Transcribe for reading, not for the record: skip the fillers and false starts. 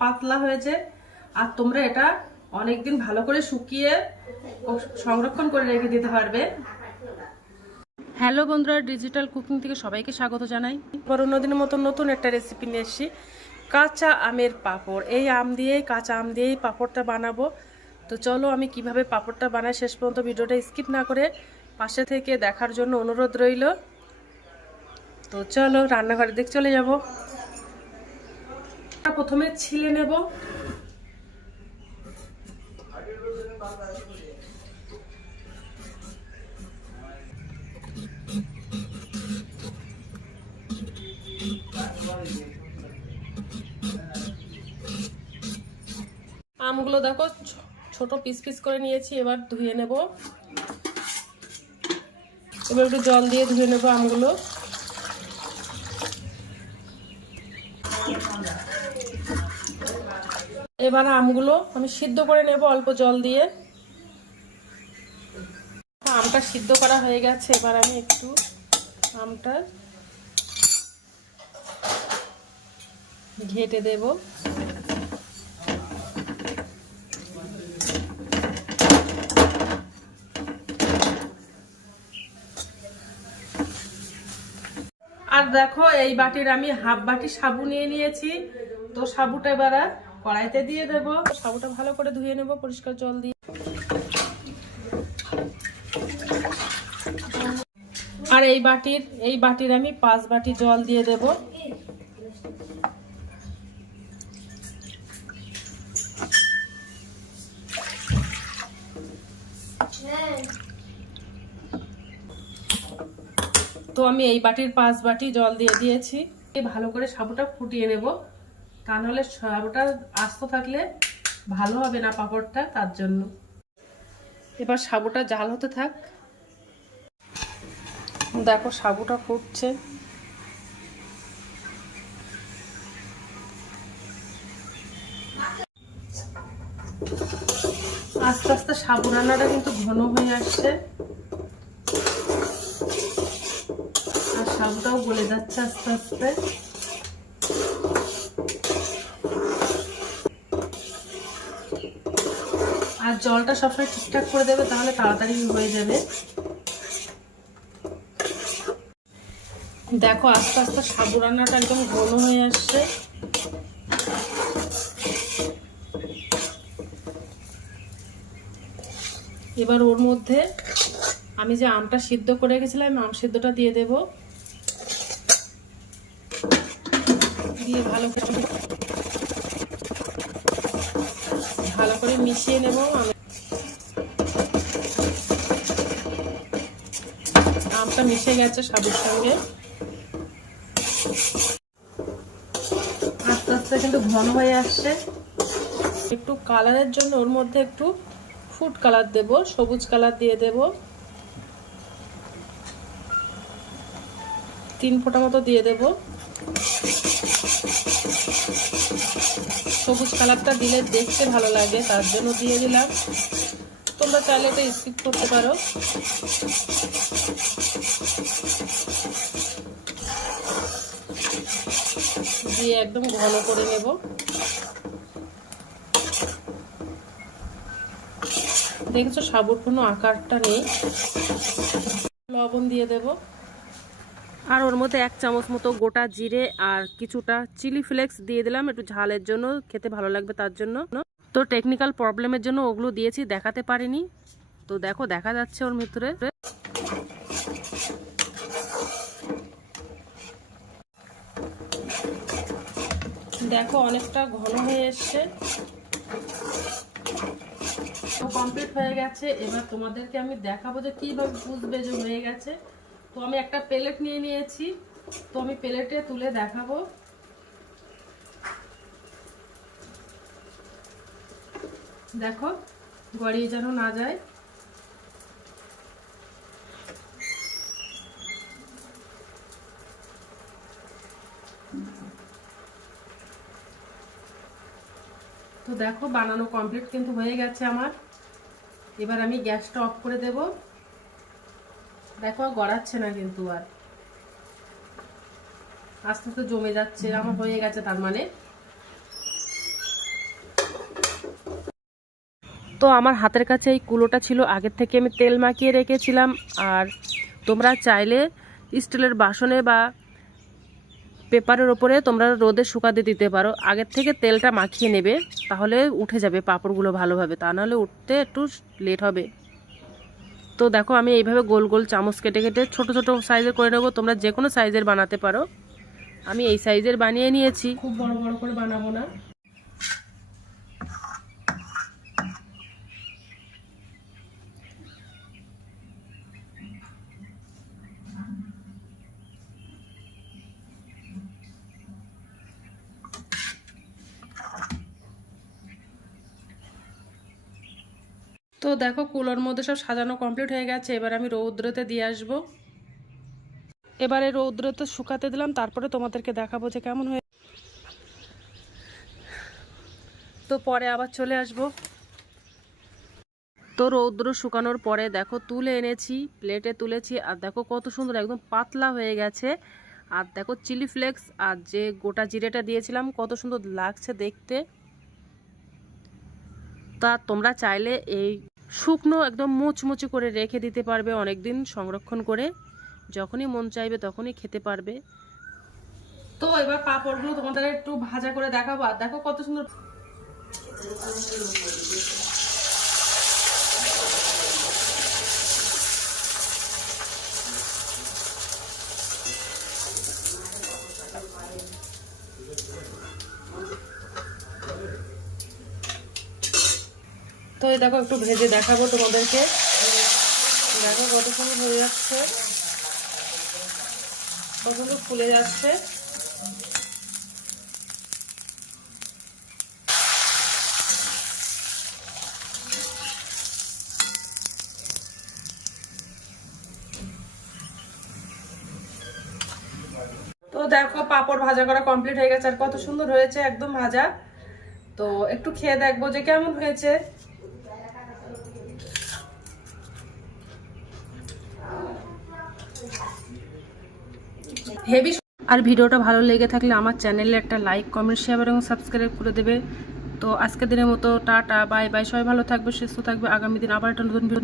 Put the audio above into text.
পাতলা হয়েছে। আর তোমরা এটা অনেকদিন ভালো করে শুকিয়ে সংরক্ষণ করে রেখে দিতে পারবে। হ্যালো বন্ধুরা, ডিজিটাল কুকিং থেকে সবাইকে স্বাগত জানাই। আবার অন্যদিনের মতো নতুন একটা রেসিপি নিয়ে এসেছি, কাঁচা আমের পাঁপড়। এই কাঁচা আম দিয়েই পাঁপড়টা বানাবো। তো চলো আমি কিভাবে পাঁপড়টা বানাই শেষ পর্যন্ত ভিডিওটা স্কিপ না করে পাশে থেকে দেখার জন্য অনুরোধ রইল। তো চলো রান্নাঘরের দিকে চলে যাব। প্রথমে ছিলে নেব। আমগুলো দেখো ছোট পিস পিস করে নিয়েছি, এবার ধুয়ে নেব। এবার একটু জল দিয়ে ধুয়ে নেব আমগুলো। এবার আমগুলো আমি সিদ্ধ করে নেব অল্প জল দিয়ে। আমটা সিদ্ধ করা হয়ে গেছে, এবার আমি একটু আমটা ঘেটে দেব। আর দেখো এই বাটির আমি হাফ বাটি সাবু নিয়ে নিয়েছি। তো সাবুটা এবার কড়াইতে দিয়ে দেব। সাবুটা ভালো করে ধুয়ে নেব পরিষ্কার জল দিয়ে। আর এই বাটির আমি 5 বাটি জল দিয়ে দেব। তো আমি এই বাটির 5 বাটি জল দিয়ে দিয়েছি। ভালো করে সাবুটা ফুটিয়ে নেব, তা নাহলে সাবুটা আস্ত থাকলে ভালো হবে না পাঁপড়টা, তার জন্য। এবার সাবুটা জাল হতে থাক। দেখো সাবুটা ফুটছে। আস্তে আস্তে সাবু রান্নাটা কিন্তু ঘন হয়ে আসছে, আর সাবুটাও গলে যাচ্ছে আস্তে আস্তে। আর জলটা সবসময় ঠিকঠাক করে দেবে, তাহলে তাড়াতাড়ি হয়ে যাবে। দেখো আস্তে আস্তে সাবু রান্নাটা একদম ঘন হয়ে আসছে। এবার ওর মধ্যে আমি যে আমটা সিদ্ধ করে রেখেছিলাম, আম সিদ্ধটা দিয়ে দেব। দিয়ে ভালো করে মিশিয়ে নেব। আমটা মিশে গেছে সাবুর সঙ্গে। আস্তে আস্তে কিন্তু ঘন হয়ে আসছে। একটু কালারের জন্য ওর মধ্যে একটু ফুড কালার দেব, সবুজ কালার দিয়ে দেব। 3 ফোঁটা মতো দিয়ে দেব। সবুজ কালারটা দিলে দেখতে ভালো লাগে, তার জন্য দিয়ে দিলাম। তোমরা চাইলে এটা স্কিপ করতে পারো। দিয়ে একদম ঘন করে নেব। দেখেছো সাবুর কোনো আকারটা নেই। লবণ দিয়ে দেব। আর ওর মধ্যে 1 চামচ মতো গোটা জিরে আর কিছুটা চিলি ফ্লেক্স দিয়ে দিলাম, একটু ঝালের জন্য, খেতে ভালো লাগবে তার জন্য। তো টেকনিক্যাল প্রবলেমের জন্য ওগুলো দিয়েছি, দেখাতে পারিনি। তো দেখো দেখা যাচ্ছে ওর ভিতরে। দেখো অনেকটা ঘন হয়ে এসছে, কমপ্লিট হয়ে গেছে। এবার তোমাদেরকে আমি দেখাবো যে কিভাবে বুঝবে যে হয়ে গেছে। তো আমি একটা প্লেট নিয়ে নিয়েছি, তো আমি প্লেটে তুলে দেখাবো। দেখো গড়িয়ে যেন না যায়। তো দেখো বানানো কমপ্লিট কিন্তু হয়ে গেছে আমার। এবার আমি গ্যাসটা অফ করে দেব। দেখো গড়াচ্ছে না কিন্তু, আর আস্তে আস্তে জমে যাচ্ছে। আমার হয়ে গেছে তার মানে। তো আমার হাতের কাছে এই কুলোটা ছিল, আগের থেকে আমি তেল মাখিয়ে রেখেছিলাম। আর তোমরা চাইলে স্টিলের বাসনে বা পেপারের ওপরে তোমরা রোদে শুকাতে দিতে পারো। আগের থেকে তেলটা মাখিয়ে নেবে, তাহলে উঠে যাবে পাঁপড়গুলো ভালোভাবে, তা নাহলে উঠতে একটু লেট হবে। তো দেখো আমি এইভাবে গোল গোল চামচ কেটে কেটে ছোট ছোট সাইজের করে নেবো। তোমরা যে কোনো সাইজের বানাতে পারো, আমি এই সাইজের বানিয়ে নিয়েছি, খুব বড় বড় করে বানাবো না। তো দেখো কুলোর মধ্যে সব সাজানো কমপ্লিট হয়ে গেছে। এবার আমি রৌদ্রতে দিয়ে আসবো। এবারে রৌদ্রতে শুকাতে দিলাম, তারপরে তোমাদেরকে দেখাবো যে কেমন হয়ে। তো পরে আবার চলে আসবো। তো রৌদ্র শুকানোর পরে দেখো তুলে এনেছি, প্লেটে তুলেছি। আর দেখো কত সুন্দর একদম পাতলা হয়ে গেছে। আর দেখো চিলি ফ্লেক্স আর যে গোটা জিরেটা দিয়েছিলাম কত সুন্দর লাগছে দেখতে। তা তোমরা চাইলে এই শুকনো একদম মুচমুচি করে রেখে দিতে পারবে অনেক দিন সংরক্ষণ করে, যখনই মন চাইবে তখনই খেতে পারবে। তো এবার পাঁপড়গুলো তোমাদের একটু ভাজা করে দেখাবো। আর দেখো কত সুন্দর। তো এই দেখো একটু ভেজে দেখাবো তোমাদেরকে। দেখো কত সুন্দর হয়ে যাচ্ছে, কত সুন্দর ফুলে যাচ্ছে। তো দেখো পাঁপড় ভাজা করা কমপ্লিট হয়ে গেছে, আর কত সুন্দর হয়েছে একদম ভাজা। তো একটু খেয়ে দেখবো যে কেমন হয়েছে। হেভি। আর ভিডিওটা ভালো লেগে থাকলে আমার চ্যানেলে একটা লাইক, কমেন্ট, শেয়ার এবং সাবস্ক্রাইব করে দেবে। তো আজকের দিনের মতো টাটা, বাই বাই। সবাই ভালো থাকবে, সুস্থ থাকবে। আগামী দিন আবার একটা নতুন ভিডিও